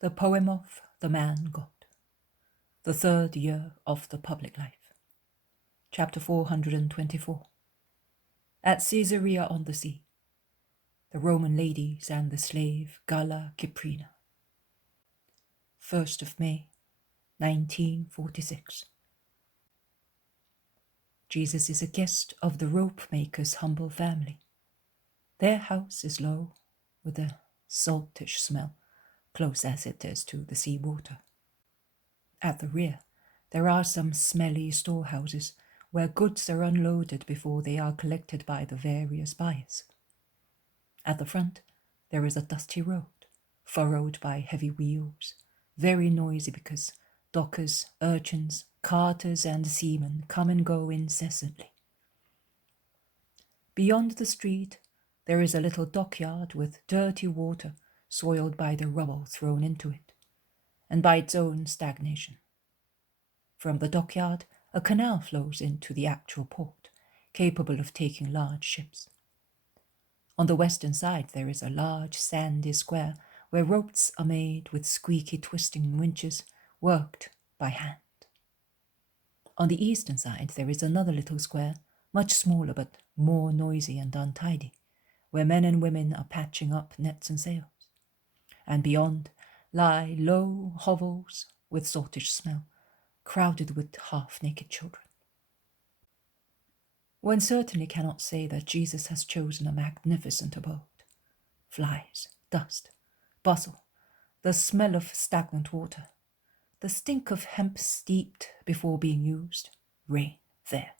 The Poem of the Man God. The Third Year of the Public Life. Chapter 424. At Caesarea on the sea, the Roman ladies and the slave Galla Ciprina. 1st of May, 1946. Jesus is a guest of the ropemaker's humble family. Their house is low, with a saltish smell, close as it is to the sea water. At the rear, there are some smelly storehouses where goods are unloaded before they are collected by the various buyers. At the front, there is a dusty road, furrowed by heavy wheels, very noisy because dockers, urchins, carters, and seamen come and go incessantly. Beyond the street, there is a little dockyard with dirty water soiled by the rubble thrown into it, and by its own stagnation. From the dockyard, a canal flows into the actual port, capable of taking large ships. On the western side, there is a large sandy square where ropes are made with squeaky twisting winches worked by hand. On the eastern side, there is another little square, much smaller but more noisy and untidy, where men and women are patching up nets and sails. And beyond lie low hovels with saltish smell, crowded with half-naked children. One certainly cannot say that Jesus has chosen a magnificent abode. Flies, dust, bustle, the smell of stagnant water, the stink of hemp steeped before being used, reign there.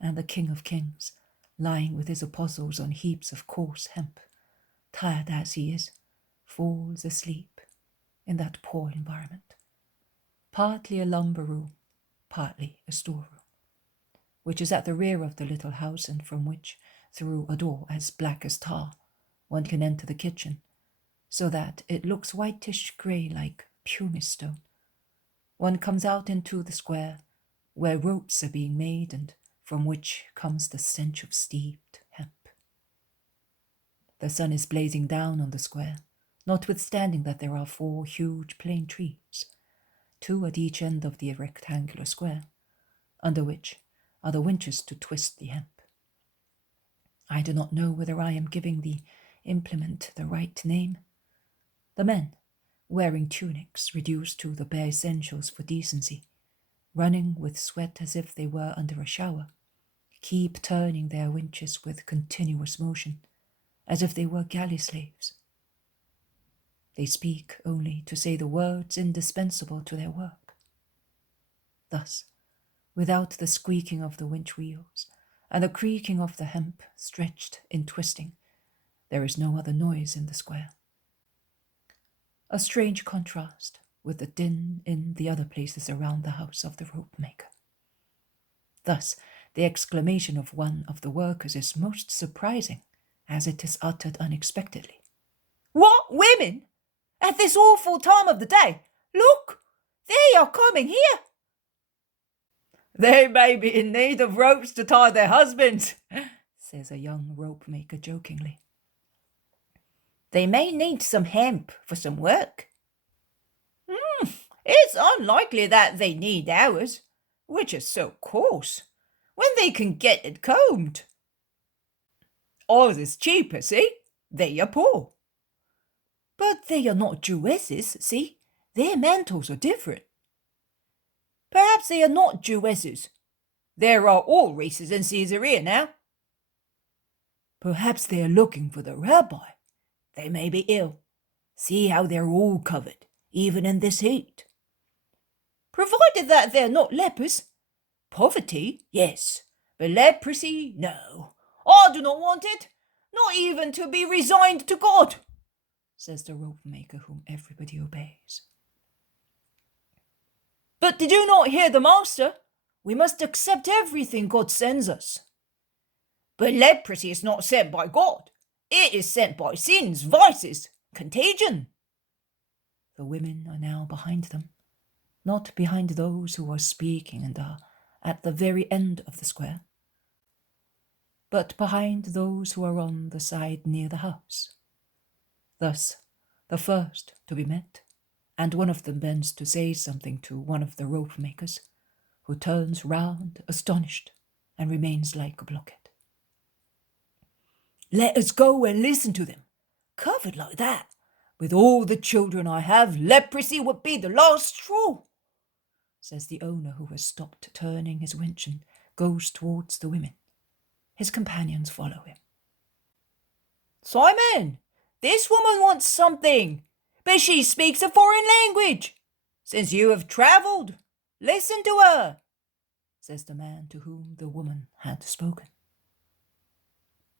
And the King of Kings, lying with his apostles on heaps of coarse hemp, tired as he is, falls asleep in that poor environment. Partly a lumber room, partly a storeroom, which is at the rear of the little house, and from which, through a door as black as tar, one can enter the kitchen, so that it looks whitish grey like pumice stone. One comes out into the square, where ropes are being made, and from which comes the stench of steeped hemp. The sun is blazing down on the square, notwithstanding that there are 4 huge plane trees, 2 at each end of the rectangular square, under which are the winches to twist the hemp. I do not know whether I am giving the implement the right name. The men, wearing tunics reduced to the bare essentials for decency, running with sweat as if they were under a shower, keep turning their winches with continuous motion, as if they were galley slaves. They speak only to say the words indispensable to their work. Thus, without the squeaking of the winch wheels and the creaking of the hemp stretched in twisting, there is no other noise in the square. A strange contrast with the din in the other places around the house of the ropemaker. Thus, the exclamation of one of the workers is most surprising, as it is uttered unexpectedly. "What, women? At this awful time of the day? Look, they are coming here." "They may be in need of ropes to tie their husbands," says a young ropemaker jokingly. "They may need some hemp for some work." "It's unlikely that they need ours, which is so coarse, when they can get it combed." "Ours is cheaper, see? They are poor." "But they are not Jewesses, see? Their mantles are different." "Perhaps they are not Jewesses. There are all races in Caesarea now." "Perhaps they are looking for the rabbi. They may be ill. See how they're all covered, even in this heat." "Provided that they're not lepers. Poverty, yes, but leprosy, no. I do not want it, not even to be resigned to God," says the ropemaker whom everybody obeys. "But did you not hear the master? We must accept everything God sends us." "But leprosy is not sent by God. It is sent by sins, vices, contagion." The women are now behind them, not behind those who are speaking and are at the very end of the square, but behind those who are on the side near the house. Thus, the first to be met, and one of them bends to say something to one of the rope makers, who turns round, astonished, and remains like a blockhead. "Let us go and listen to them. Covered like that, with all the children I have, leprosy would be the last straw," says the owner, who has stopped turning his winch and goes towards the women. His companions follow him. "Simon, this woman wants something, but she speaks a foreign language. Since you have travelled, listen to her," says the man to whom the woman had spoken.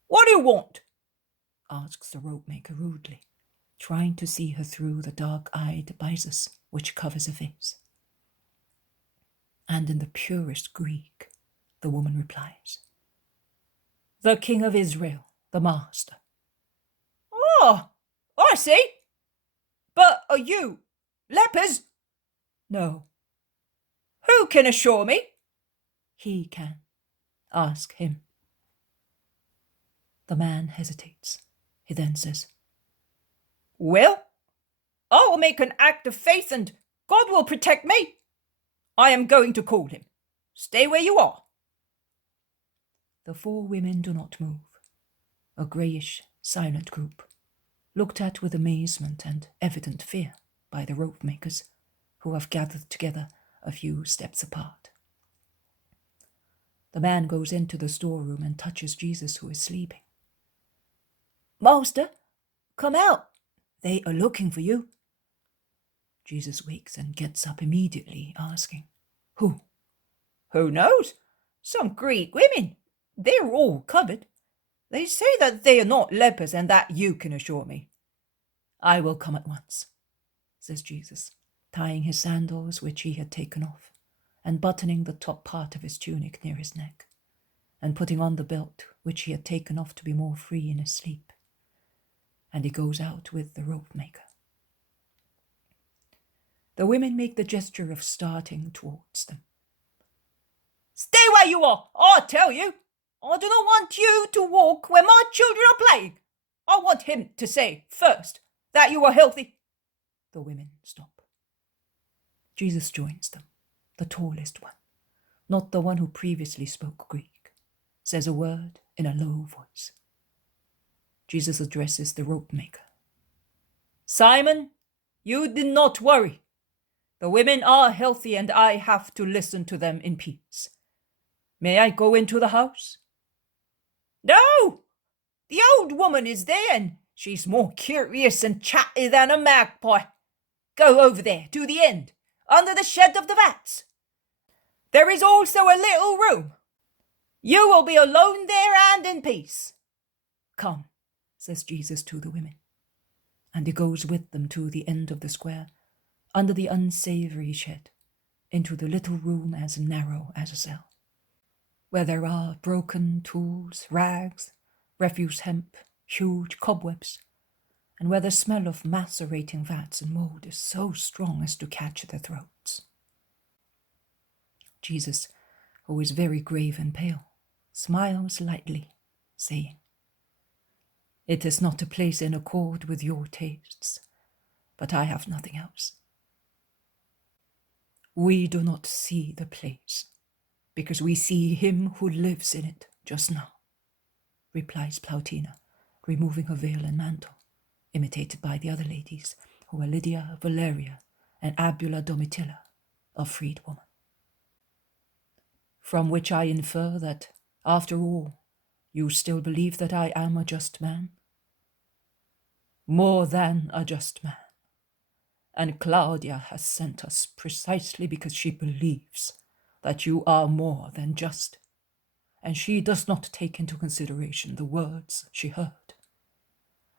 "What do you want?" asks the rope maker rudely, trying to see her through the dark-eyed byssus which covers her face. And in the purest Greek, the woman replies, "The King of Israel, the Master." "Oh, I see. But are you lepers?" "No." "Who can assure me?" "He can. Ask him." The man hesitates. He then says, "Well, I will make an act of faith and God will protect me. I am going to call him. Stay where you are." The four women do not move, a greyish, silent group, looked at with amazement and evident fear by the rope makers, who have gathered together a few steps apart. The man goes into the storeroom and touches Jesus, who is sleeping. "Master, come out. They are looking for you." Jesus wakes and gets up immediately, asking, "Who?" "Who knows? Some Greek women. They're all covered. They say that they are not lepers and that you can assure me." "I will come at once," says Jesus, tying his sandals, which he had taken off, and buttoning the top part of his tunic near his neck, and putting on the belt, which he had taken off to be more free in his sleep. And he goes out with the rope maker. The women make the gesture of starting towards them. "Stay where you are, I tell you. I do not want you to walk where my children are playing. I want him to say first that you are healthy." The women stop. Jesus joins them, the tallest one, not the one who previously spoke Greek, says a word in a low voice. Jesus addresses the rope maker. "Simon, you did not worry. The women are healthy and I have to listen to them in peace. May I go into the house?" "No! The old woman is there and she's more curious and chatty than a magpie. Go over there to the end, under the shed of the vats. There is also a little room. You will be alone there and in peace." "Come," says Jesus to the women, and he goes with them to the end of the square, under the unsavoury shed, into the little room as narrow as a cell, where there are broken tools, rags, refuse hemp, huge cobwebs, and where the smell of macerating vats and mould is so strong as to catch their throats. Jesus, who is very grave and pale, smiles lightly, saying, "It is not a place in accord with your tastes, but I have nothing else." "We do not see the place, because we see him who lives in it just now," replies Plautina, removing her veil and mantle, imitated by the other ladies, who are Lydia, Valeria, and Abula Domitilla, a freedwoman. "From which I infer that, after all, you still believe that I am a just man?" "More than a just man. And Claudia has sent us precisely because she believes that you are more than just, and she does not take into consideration the words she heard.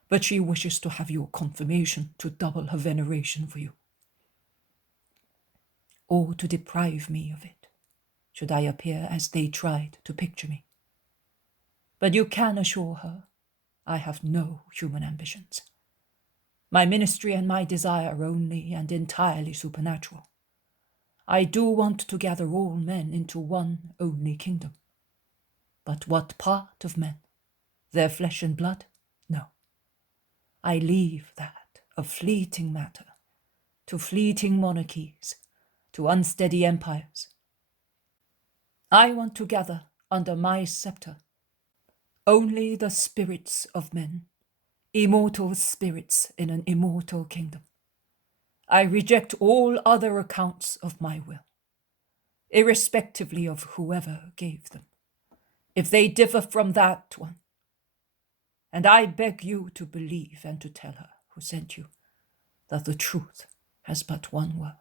But she wishes to have your confirmation to double her veneration for you, or to deprive me of it, should I appear as they tried to picture me. But you can assure her I have no human ambitions. My ministry and my desire are only and entirely supernatural. I do want to gather all men into one only kingdom. But what part of men? Their flesh and blood? No. I leave that a fleeting matter, to fleeting monarchies, to unsteady empires. I want to gather under my scepter only the spirits of men, immortal spirits in an immortal kingdom. I reject all other accounts of my will, irrespectively of whoever gave them, if they differ from that one. And I beg you to believe and to tell her who sent you that the truth has but one word.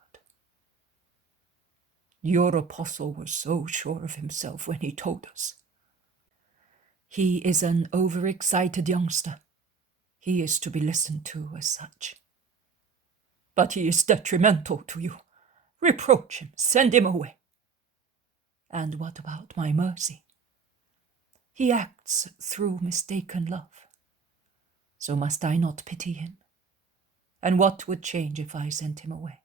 Your apostle was so sure of himself when he told us. He is an overexcited youngster. He is to be listened to as such. But he is detrimental to you. Reproach him, send him away. And what about my mercy? He acts through mistaken love. So must I not pity him? And what would change if I sent him away?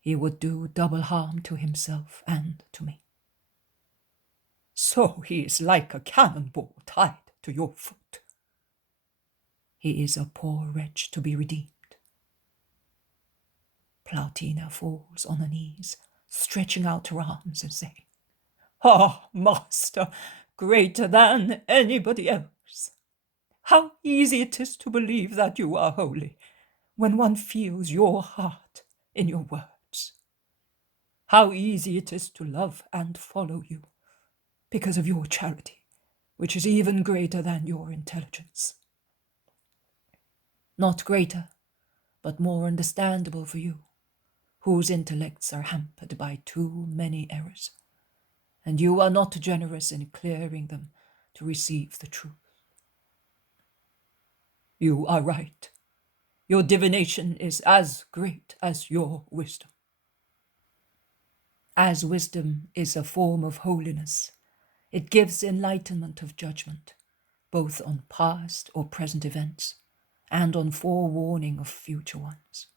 He would do double harm to himself and to me. So he is like a cannonball tied to your foot. He is a poor wretch to be redeemed. Plautina falls on her knees, stretching out her arms and saying, "Ah, Master, greater than anybody else! How easy it is to believe that you are holy when one feels your heart in your words. How easy it is to love and follow you because of your charity, which is even greater than your intelligence. Not greater, but more understandable for you, whose intellects are hampered by too many errors, and you are not generous in clearing them to receive the truth. You are right. Your divination is as great as your wisdom. As wisdom is a form of holiness, it gives enlightenment of judgment, both on past or present events, and on forewarning of future ones.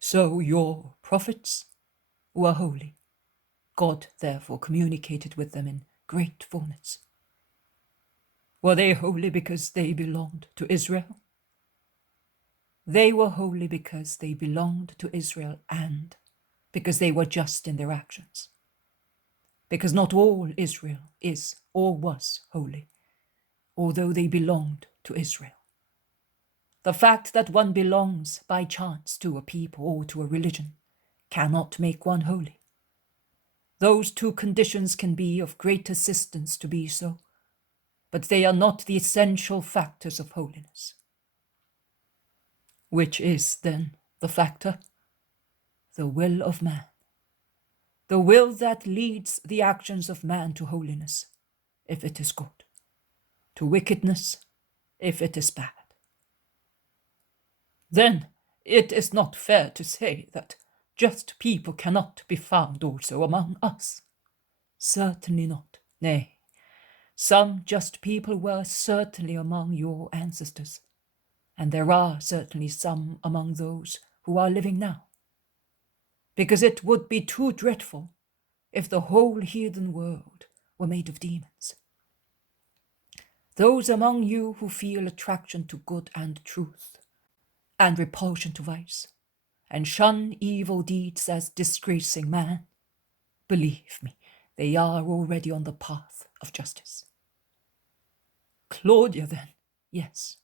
So your prophets were holy. God therefore communicated with them in great fullness. Were they holy because they belonged to Israel? They were holy because they belonged to Israel and because they were just in their actions. Because not all Israel is or was holy, although they belonged to Israel. The fact that one belongs by chance to a people or to a religion cannot make one holy. Those two conditions can be of great assistance to be so, but they are not the essential factors of holiness. Which is, then, the factor? The will of man. The will that leads the actions of man to holiness, if it is good, to wickedness, if it is bad. Then it is not fair to say that just people cannot be found also among us. Certainly not. Nay, some just people were certainly among your ancestors, and there are certainly some among those who are living now. Because it would be too dreadful if the whole heathen world were made of demons. Those among you who feel attraction to good and truth, and repulsion to vice, and shun evil deeds as disgracing man, believe me, they are already on the path of justice. Claudia, then, yes,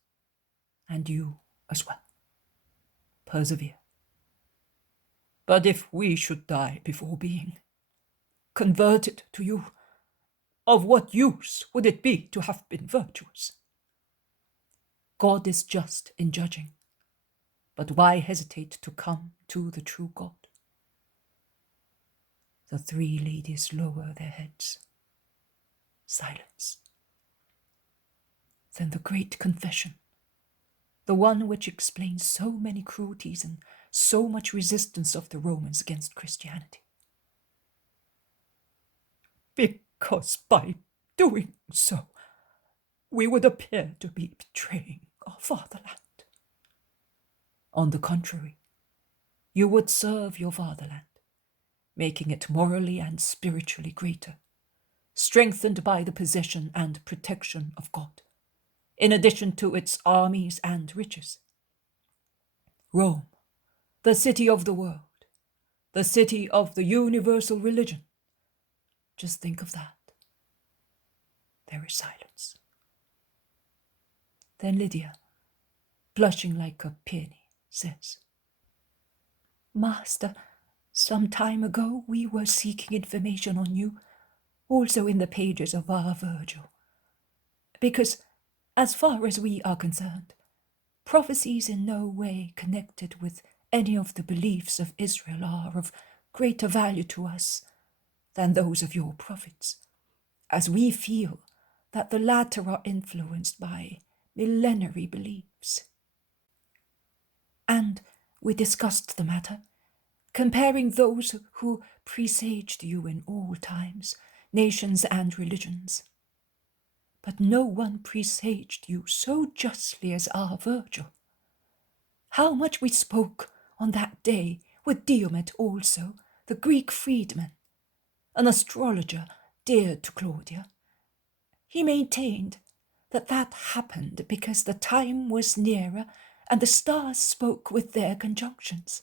and you as well. Persevere. But if we should die before being converted to you, of what use would it be to have been virtuous? God is just in judging, but why hesitate to come to the true God? The three ladies lower their heads. Silence. Then the great confession, the one which explains so many cruelties and so much resistance of the Romans against Christianity. Because by doing so, we would appear to be betraying our fatherland. On the contrary, you would serve your fatherland, making it morally and spiritually greater, strengthened by the possession and protection of God, in addition to its armies and riches. Rome, the city of the world, the city of the universal religion. Just think of that. There is silence. Then Lydia, blushing like a peony, says, Master, some time ago we were seeking information on you, also in the pages of our Virgil. Because, as far as we are concerned, prophecies in no way connected with any of the beliefs of Israel are of greater value to us than those of your prophets, as we feel that the latter are influenced by millenary beliefs. And we discussed the matter, comparing those who presaged you in all times, nations and religions. But no one presaged you so justly as our Virgil. How much we spoke on that day with Diomed also, the Greek freedman, an astrologer dear to Claudia. He maintained that happened because the time was nearer and the stars spoke with their conjunctions.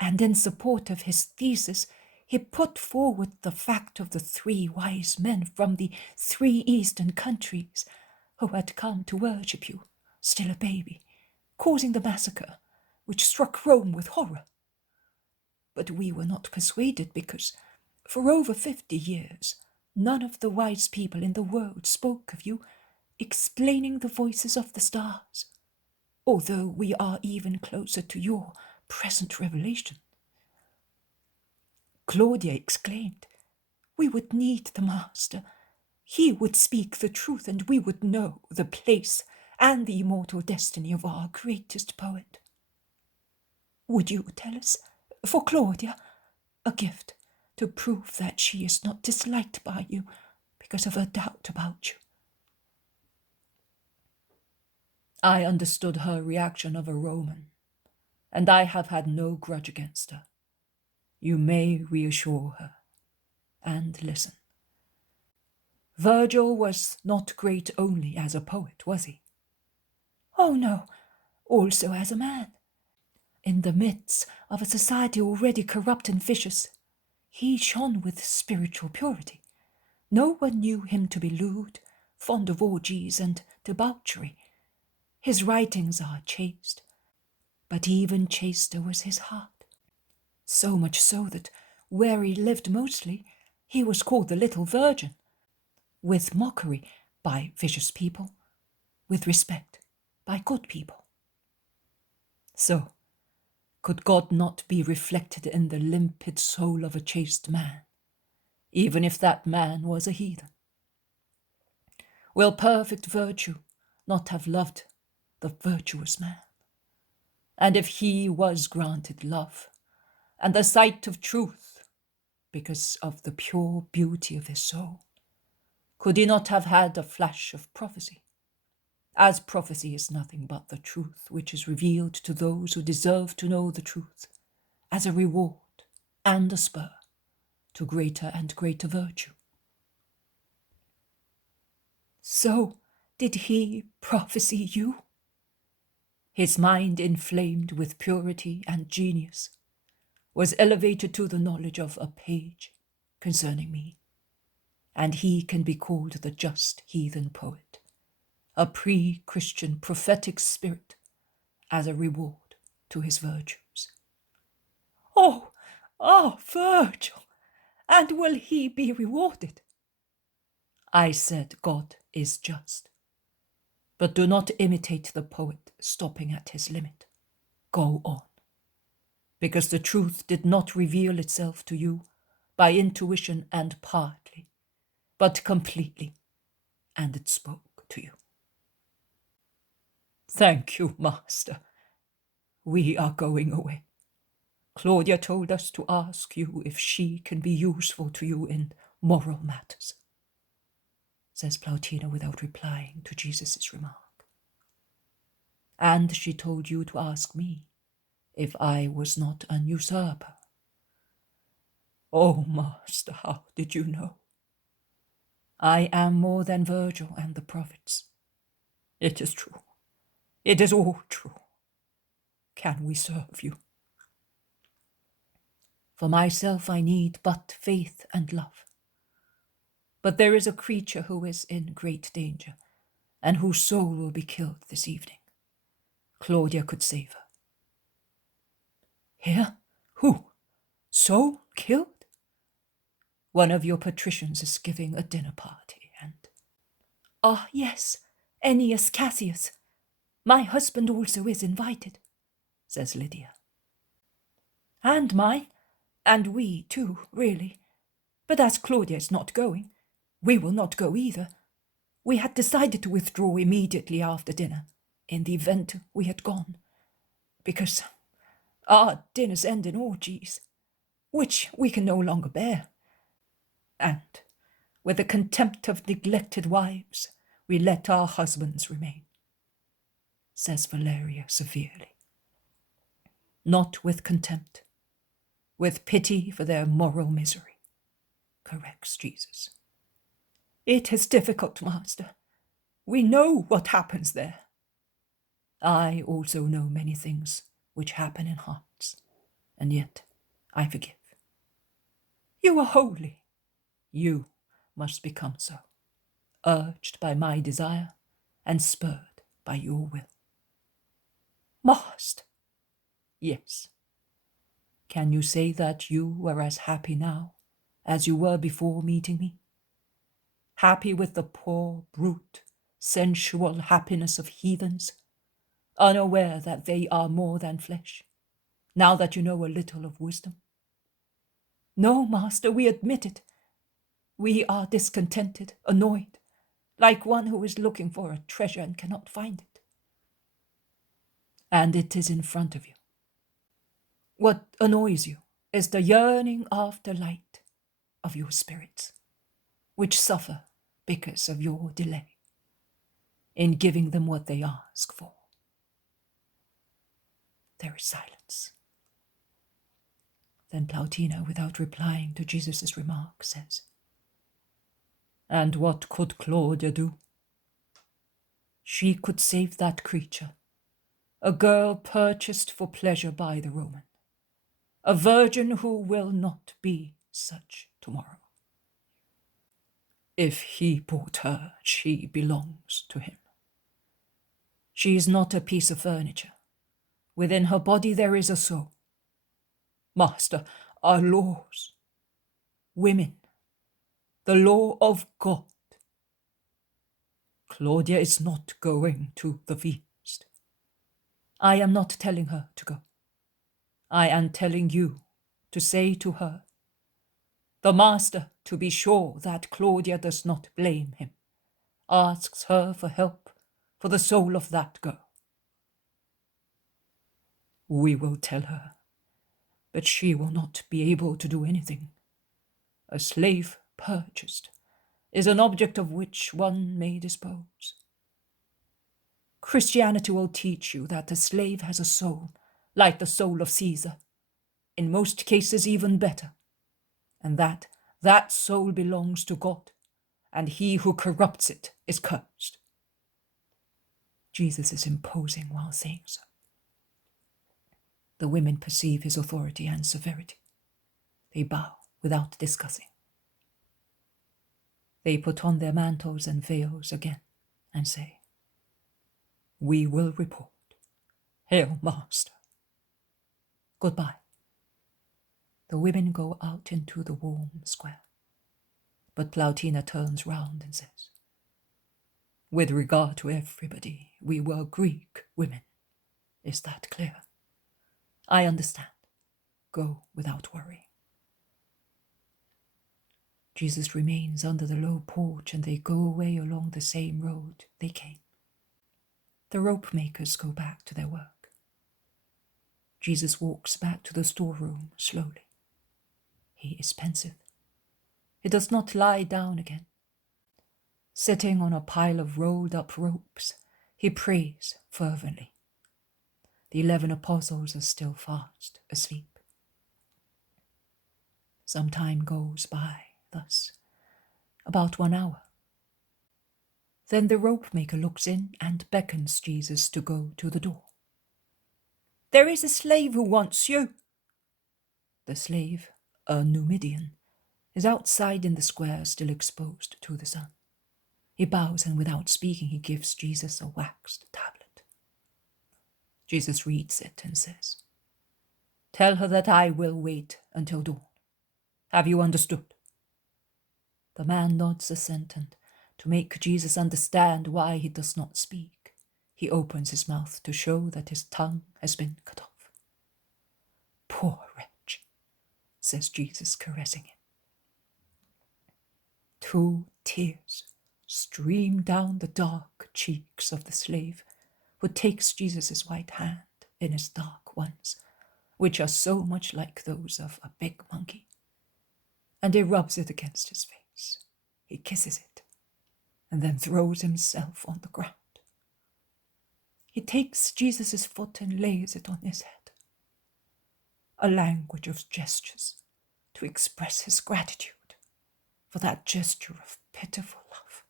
And in support of his thesis, he put forward the fact of the 3 wise men from the 3 eastern countries who had come to worship you, still a baby, causing the massacre which struck Rome with horror. But we were not persuaded because, for over 50 years, none of the wise people in the world spoke of you, explaining the voices of the stars, although we are even closer to your present revelation. Claudia exclaimed, we would need the Master. He would speak the truth, and we would know the place and the immortal destiny of our greatest poet. Would you tell us, for Claudia, a gift to prove that she is not disliked by you because of her doubt about you? I understood her reaction of a Roman, and I have had no grudge against her. You may reassure her, and listen. Virgil was not great only as a poet, was he? Oh no, also as a man. In the midst of a society already corrupt and vicious, he shone with spiritual purity. No one knew him to be lewd, fond of orgies and debauchery. His writings are chaste, but even chaster was his heart. So much so that where he lived mostly, he was called the little Virgin, with mockery by vicious people, with respect by good people. So, could God not be reflected in the limpid soul of a chaste man, even if that man was a heathen? Will perfect virtue not have loved the virtuous man? And if he was granted love and the sight of truth because of the pure beauty of his soul, could he not have had a flash of prophecy? As prophecy is nothing but the truth which is revealed to those who deserve to know the truth, as a reward and a spur to greater and greater virtue. So did he prophesy you? His mind, inflamed with purity and genius, was elevated to the knowledge of a page concerning me, and he can be called the just heathen poet, a pre-Christian prophetic spirit as a reward to his virtues. Oh, Virgil, and will he be rewarded? I said God is just. But do not imitate the poet stopping at his limit. Go on. Because the truth did not reveal itself to you by intuition and partly, but completely, and it spoke to you. Thank you, Master. We are going away. Claudia told us to ask you if she can be useful to you in moral matters, says Plautina without replying to Jesus' remark. And she told you to ask me if I was not an usurper. Oh, Master, how did you know? I am more than Virgil and the prophets. It is true. It is all true. can we serve you? For myself I need but faith and love. But there is a creature who is in great danger, and whose soul will be killed this evening. Claudia could save her. Here? Who? Soul killed? One of your patricians is giving a dinner party, and... Ah, yes, Aeneas Cassius. My husband also is invited, says Lydia. And mine, and we too, really. But as Claudia is not going, we will not go either. We had decided to withdraw immediately after dinner, in the event we had gone, because our dinners end in orgies, which we can no longer bear. And, with the contempt of neglected wives, we let our husbands remain, says Valeria severely. Not with contempt, with pity for their moral misery, corrects Jesus. It is difficult, Master. We know what happens there. I also know many things which happen in hearts, and yet I forgive. You are holy. You must become so, urged by my desire and spurred by your will. Master. Yes. Can you say that you are as happy now as you were before meeting me? Happy with the poor, brute, sensual happiness of heathens, unaware that they are more than flesh, now that you know a little of wisdom? No, Master, we admit it. We are discontented, annoyed, like one who is looking for a treasure and cannot find it. And it is in front of you. What annoys you is the yearning after light of your spirits, which suffer because of your delay in giving them what they ask for. There is silence. Then Plautina, without replying to Jesus' remark, says, And what could Claudia do? She could save that creature, a girl purchased for pleasure by the Roman, a virgin who will not be such tomorrow. If he bought her, she belongs to him. She is not a piece of furniture. Within her body there is a soul. Master, our laws. Women. The law of God. Claudia is not going to the feast. I am not telling her to go. I am telling you to say to her, the master, to be sure that Claudia does not blame him, asks her for help for the soul of that girl. We will tell her, but she will not be able to do anything. A slave purchased is an object of which one may dispose. Christianity will teach you that the slave has a soul, like the soul of Caesar, in most cases even better, and that soul belongs to God, and he who corrupts it is cursed. Jesus is imposing while saying so. The women perceive his authority and severity. They bow without discussing. They put on their mantles and veils again and say, We will report. Hail, Master. Goodbye. The women go out into the warm square. But Plautina turns round and says, With regard to everybody, we were Greek women. Is that clear? I understand. Go without worry. Jesus remains under the low porch, and they go away along the same road they came. The ropemakers go back to their work. Jesus walks back to the storeroom slowly. He is pensive. He does not lie down again. Sitting on a pile of rolled-up ropes, he prays fervently. The 11 apostles are still fast asleep. Some time goes by thus, about 1 hour. Then the ropemaker looks in and beckons Jesus to go to the door. There is a slave who wants you." The slave, a Numidian, is outside in the square, still exposed to the sun. He bows, and without speaking he gives Jesus a waxed tablet. Jesus reads it and says, "Tell her that I will wait until dawn. Have you understood?" The man nods assent, and to make Jesus understand why he does not speak, he opens his mouth to show that his tongue has been cut off. "Poor wretch," says Jesus, caressing him. 2 tears stream down the dark cheeks of the slave, who takes Jesus' white hand in his dark ones, which are so much like those of a big monkey, and he rubs it against his face. He kisses it, and then throws himself on the ground. He takes Jesus' foot and lays it on his head, a language of gestures to express his gratitude for that gesture of pitiful love.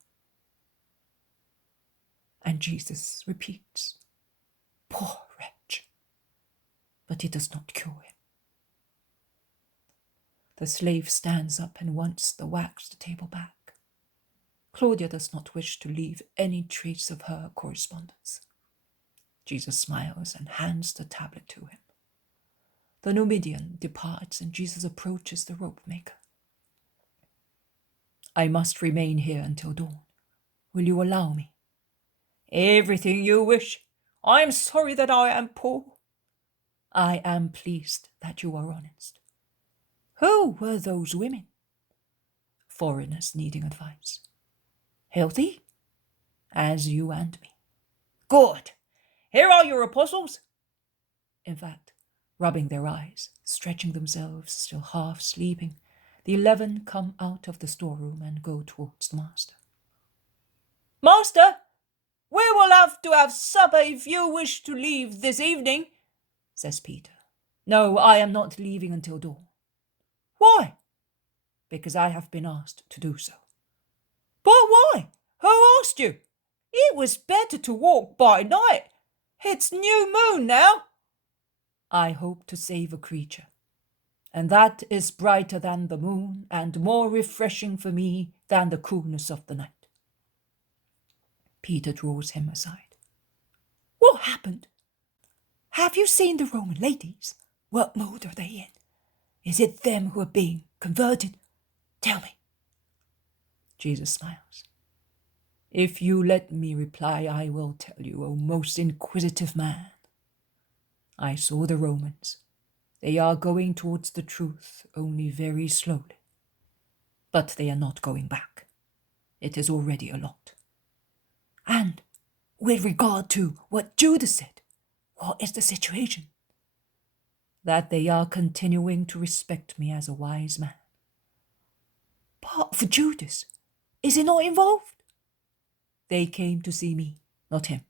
And Jesus repeats, "Poor wretch," but he does not cure him. The slave stands up and wants the waxed table back. Claudia does not wish to leave any trace of her correspondence. Jesus smiles and hands the tablet to him. The Numidian departs, and Jesus approaches the ropemaker. "I must remain here until dawn. Will you allow me?" "Everything you wish. I am sorry that I am poor." "I am pleased that you are honest." "Who were those women?" "Foreigners needing advice." "Healthy?" "As you and me." "Good. Here are your apostles." In fact, rubbing their eyes, stretching themselves, still half sleeping, the 11 come out of the storeroom and go towards the master. "Master, we will have to have supper if you wish to leave this evening," says Peter. "No, I am not leaving until dawn." "Why?" "Because I have been asked to do so." "But why? Who asked you? It was better to walk by night. It's new moon now." "I hope to save a creature, and that is brighter than the moon and more refreshing for me than the coolness of the night." Peter draws him aside. "What happened? Have you seen the Roman ladies? What mood are they in? Is it them who are being converted? Tell me." Jesus smiles. "If you let me reply, I will tell you, O most inquisitive man. I saw the Romans. They are going towards the truth, only very slowly. But they are not going back. It is already a lot. And with regard to what Judas said, what is the situation?" "That they are continuing to respect me as a wise man." "But for Judas, is he not involved?" "They came to see me, not him."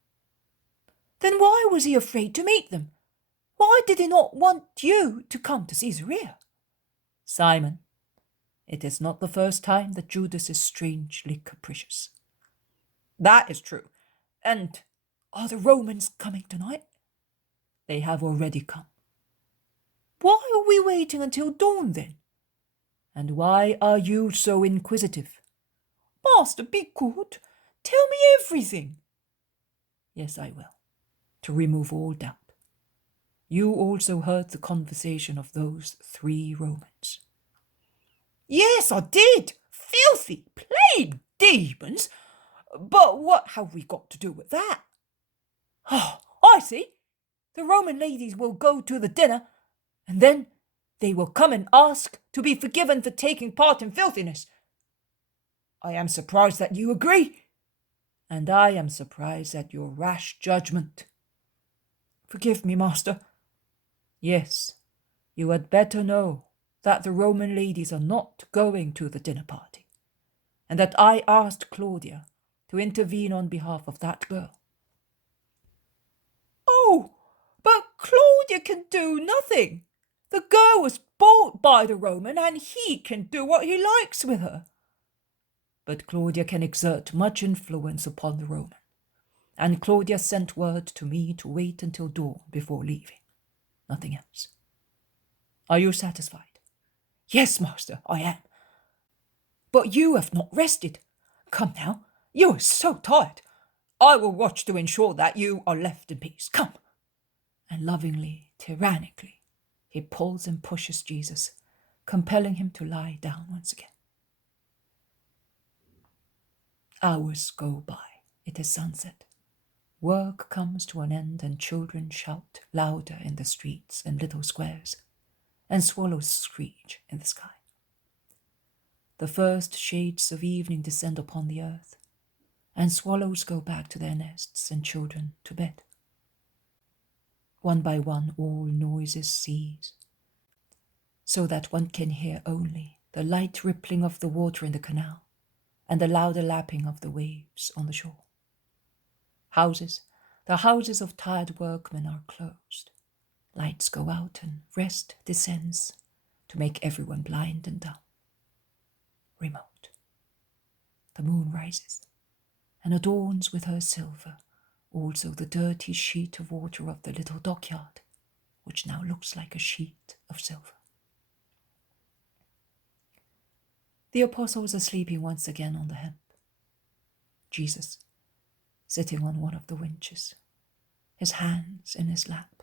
"Then why was he afraid to meet them? Why did he not want you to come to Caesarea?" "Simon, it is not the first time that Judas is strangely capricious." "That is true. And are the Romans coming tonight?" "They have already come." "Why are we waiting until dawn then?" "And why are you so inquisitive?" "Master, be good. Tell me everything." "Yes, I will, to remove all doubt. You also heard the conversation of those 3 Romans." "Yes, I did. Filthy, plain demons. But what have we got to do with that?" "Oh, I see. The Roman ladies will go to the dinner, and then they will come and ask to be forgiven for taking part in filthiness. I am surprised that you agree." "And I am surprised at your rash judgment." "Forgive me, master." "Yes, you had better know that the Roman ladies are not going to the dinner party, and that I asked Claudia to intervene on behalf of that girl." "Oh, but Claudia can do nothing. The girl was bought by the Roman, and he can do what he likes with her." "But Claudia can exert much influence upon the Roman, and Claudia sent word to me to wait until dawn before leaving." nothing else. Are you satisfied? Yes, master, I am. But you have not rested. Come now, you are so tired. I will watch to ensure that you are left in peace. Come. And lovingly, tyrannically, he pulls and pushes Jesus, compelling him to lie down once again. Hours go by. It is sunset. Work comes to an end, and children shout louder in the streets and little squares, and swallows screech in the sky. The first shades of evening descend upon the earth, and swallows go back to their nests and children to bed. One by one all noises cease, so that one can hear only the light rippling of the water in the canal and the louder lapping of the waves on the shore. The houses of tired workmen are closed. Lights go out and rest descends to make everyone blind and dumb. Remote. The moon rises and adorns with her silver also the dirty sheet of water of the little dockyard, which now looks like a sheet of silver. The apostles are sleeping once again on the hemp. Jesus, sitting on one of the winches, his hands in his lap,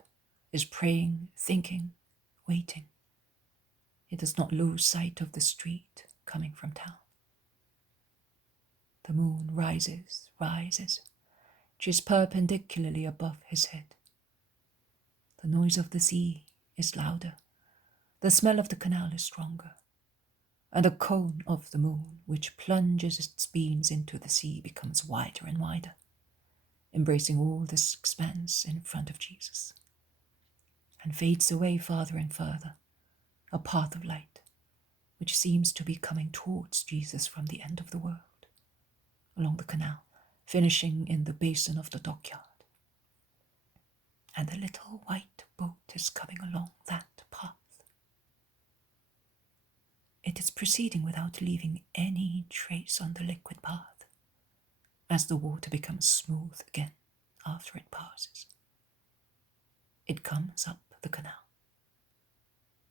is praying, thinking, waiting. He does not lose sight of the street coming from town. The moon rises. She is perpendicularly above his head. The noise of the sea is louder. The smell of the canal is stronger. And the cone of the moon, which plunges its beams into the sea, becomes wider and wider, embracing all this expanse in front of Jesus, and fades away farther and further, a path of light, which seems to be coming towards Jesus from the end of the world, along the canal, finishing in the basin of the dockyard. And the little white boat is coming along that path. It is proceeding without leaving any trace on the liquid path, as the water becomes smooth again after it passes. It comes up the canal.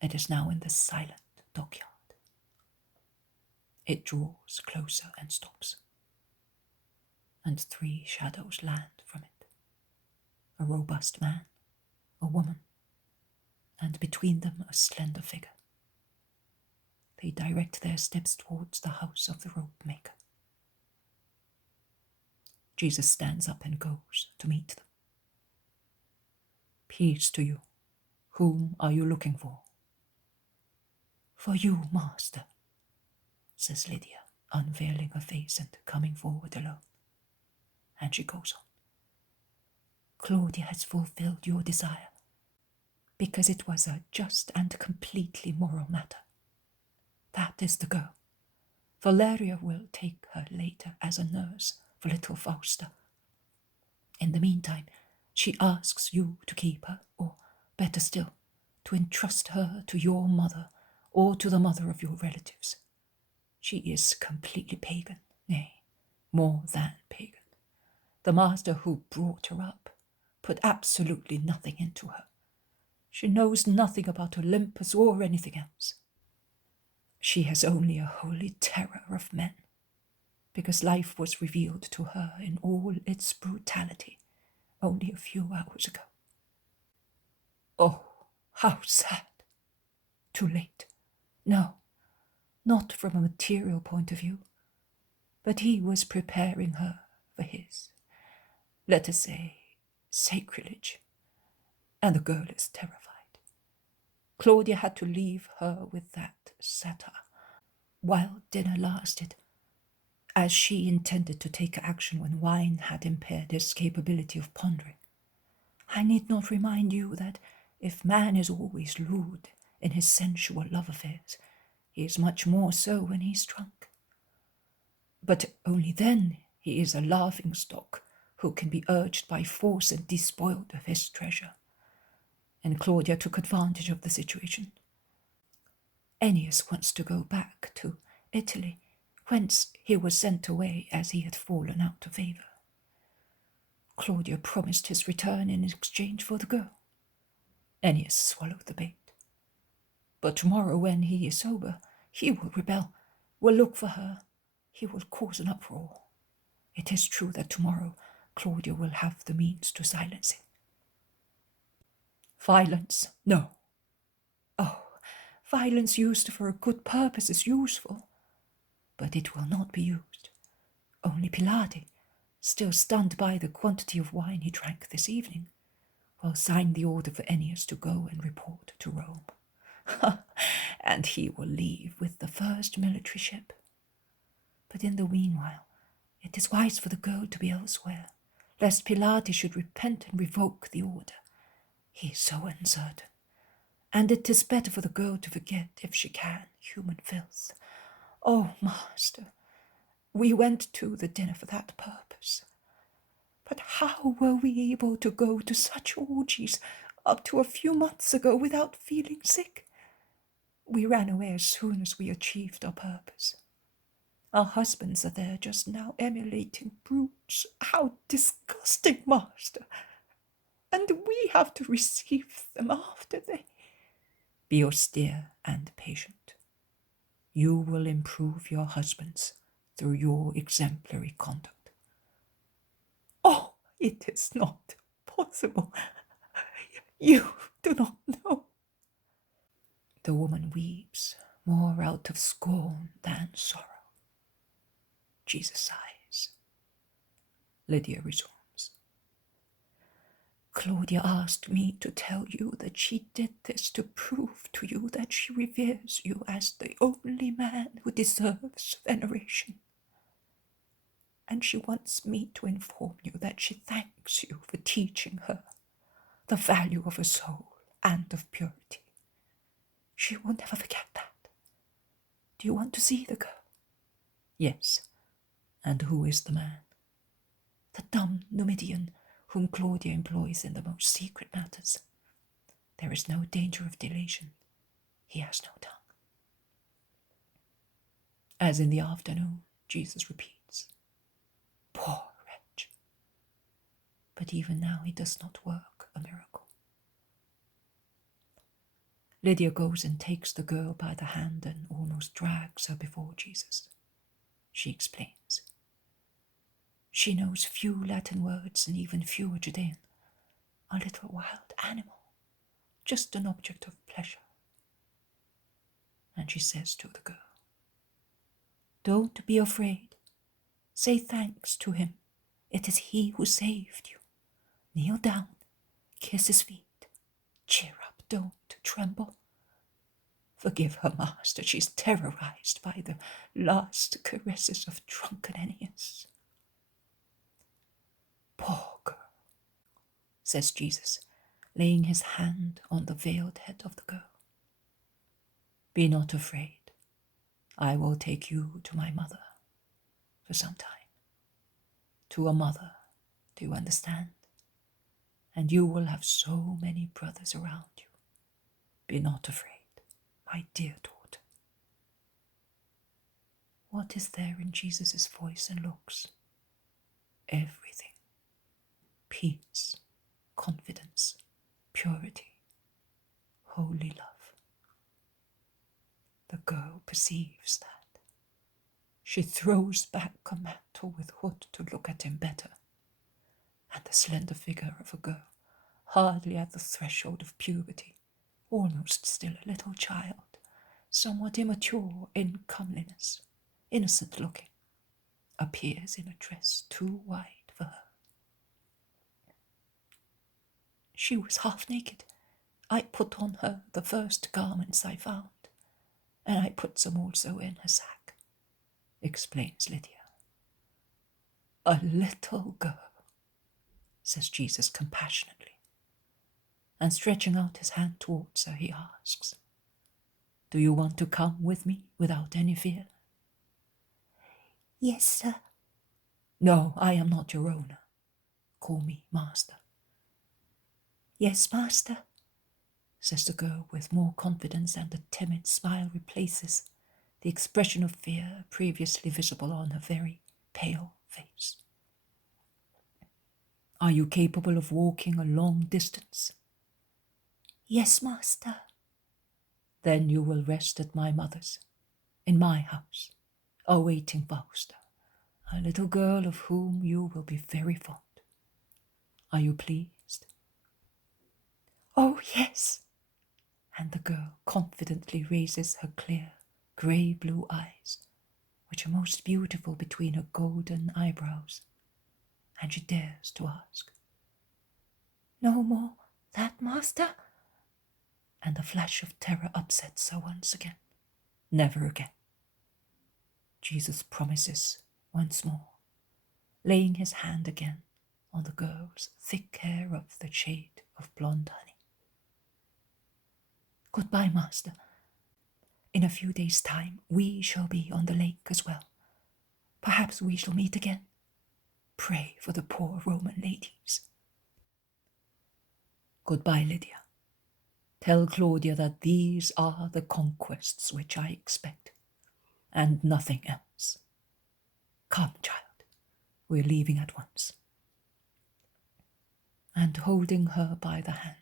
It is now in the silent dockyard. It draws closer and stops, and 3 shadows land from it. A robust man, a woman, and between them a slender figure. They direct their steps towards the house of the ropemaker. Jesus stands up and goes to meet them. Peace to you. Whom are you looking for? For you, master, says Lydia, unveiling her face and coming forward alone. And she goes on. Claudia has fulfilled your desire, because it was a just and completely moral matter. That is the girl. Valeria will take her later as a nurse for little Fausta. In the meantime, she asks you to keep her, or, better still, to entrust her to your mother or to the mother of your relatives. She is completely pagan, nay, more than pagan. The master who brought her up put absolutely nothing into her. She knows nothing about Olympus or anything else. She has only a holy terror of men, because life was revealed to her in all its brutality only a few hours ago. Oh, how sad! Too late. No, not from a material point of view, but he was preparing her for his, let us say, sacrilege, and the girl is terrified. Claudia had to leave her with that satyr while dinner lasted, as she intended to take action when wine had impaired his capability of pondering. I need not remind you that if man is always lewd in his sensual love affairs, he is much more so when he is drunk. But only then he is a laughing-stock who can be urged by force and despoiled of his treasure. And Claudia took advantage of the situation. Ennius wants to go back to Italy, whence he was sent away as he had fallen out of favour. Claudia promised his return in exchange for the girl. Ennius swallowed the bait. But tomorrow, when he is sober, he will rebel, will look for her. He will cause an uproar. It is true that tomorrow Claudia will have the means to silence him. Violence, no. Oh, violence used for a good purpose is useful, but it will not be used. Only Pilate, still stunned by the quantity of wine he drank this evening, will sign the order for Ennius to go and report to Rome. And he will leave with the first military ship. But in the meanwhile, it is wise for the girl to be elsewhere, lest Pilate should repent and revoke the order. He is so uncertain, and it is better for the girl to forget, if she can, human filth. Oh, master, we went to the dinner for that purpose. But how were we able to go to such orgies up to a few months ago without feeling sick? We ran away as soon as we achieved our purpose. Our husbands are there just now, emulating brutes. How disgusting, master! And we have to receive them after they... Be austere and patient. You will improve your husbands through your exemplary conduct. Oh, it is not possible. You do not know. The woman weeps, more out of scorn than sorrow. Jesus sighs. Lydia resumes. Claudia asked me to tell you that she did this to prove to you that she reveres you as the only man who deserves veneration. And she wants me to inform you that she thanks you for teaching her the value of a soul and of purity. She will never forget that. Do you want to see the girl? Yes. And who is the man? The dumb Numidian whom Claudia employs in the most secret matters. There is no danger of delation. He has no tongue. As in the afternoon, Jesus repeats, poor wretch. But even now he does not work a miracle. Lydia goes and takes the girl by the hand and almost drags her before Jesus. She explains. She knows few Latin words and even fewer Judean. A little wild animal, just an object of pleasure. And she says to the girl, don't be afraid. Say thanks to him. It is he who saved you. Kneel down, kiss his feet. Cheer up, don't tremble. Forgive her, master. She's terrorized by the last caresses of drunken Ennius. Poor girl, says Jesus, laying his hand on the veiled head of the girl. Be not afraid. I will take you to my mother for some time. To a mother, do you understand? And you will have so many brothers around you. Be not afraid, my dear daughter. What is there in Jesus' voice and looks? Everything. Peace, confidence, purity, holy love. The girl perceives that. She throws back a mantle with hood to look at him better, and the slender figure of a girl, hardly at the threshold of puberty, almost still a little child, somewhat immature in comeliness, innocent looking, appears in a dress too wide for her. She was half naked. I put on her the first garments I found, and I put some also in her sack, explains Lydia. A little girl, says Jesus compassionately, and stretching out his hand towards her, he asks, do you want to come with me without any fear? Yes, sir. No, I am not your owner. Call me master. Yes, master, says the girl with more confidence, and a timid smile replaces the expression of fear previously visible on her very pale face. Are you capable of walking a long distance? Yes, master. Then you will rest at my mother's, in my house, awaiting Fausta, a little girl of whom you will be very fond. Are you pleased? Oh, yes. And the girl confidently raises her clear, grey-blue eyes, which are most beautiful between her golden eyebrows, and she dares to ask, No more that, master? And a flash of terror upsets her once again. Never again. Jesus promises once more, laying his hand again on the girl's thick hair of the shade of blonde honey. Goodbye, master. In a few days' time we shall be on the lake as well. Perhaps we shall meet again. Pray for the poor Roman ladies. Goodbye, Lydia. Tell Claudia that these are the conquests which I expect, and nothing else. Come, child, we're leaving at once. And holding her by the hand,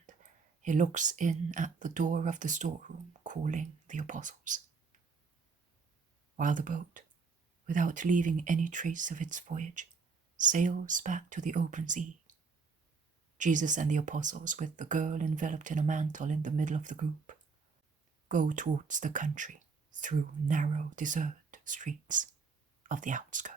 he looks in at the door of the storeroom, calling the apostles. While the boat, without leaving any trace of its voyage, sails back to the open sea, Jesus and the apostles, with the girl enveloped in a mantle in the middle of the group, go towards the country through narrow, deserted streets of the outskirts.